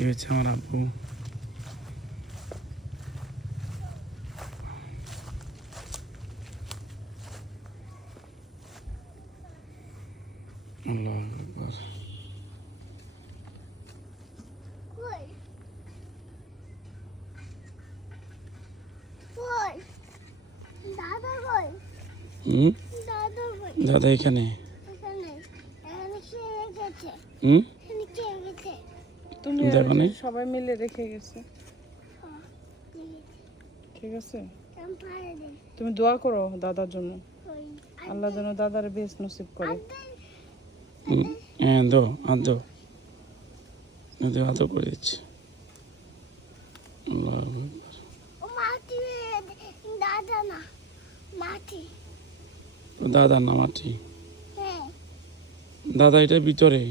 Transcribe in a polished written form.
এই হচ্ছে আমার আব্বু। আল্লাহু আকবার। দাদা এখানে। তুমি সবাই মিলে রেখে গেছে। ঠিক আছে, তুমি দোয়া করো দাদার জন্য, আল্লাহ যেন দাদার বেশ নসিব করে। হ্যাঁ দো আদো আদো করে দিচ্ছি। দাদা না মাটি, দাদা এটা ভিতরে।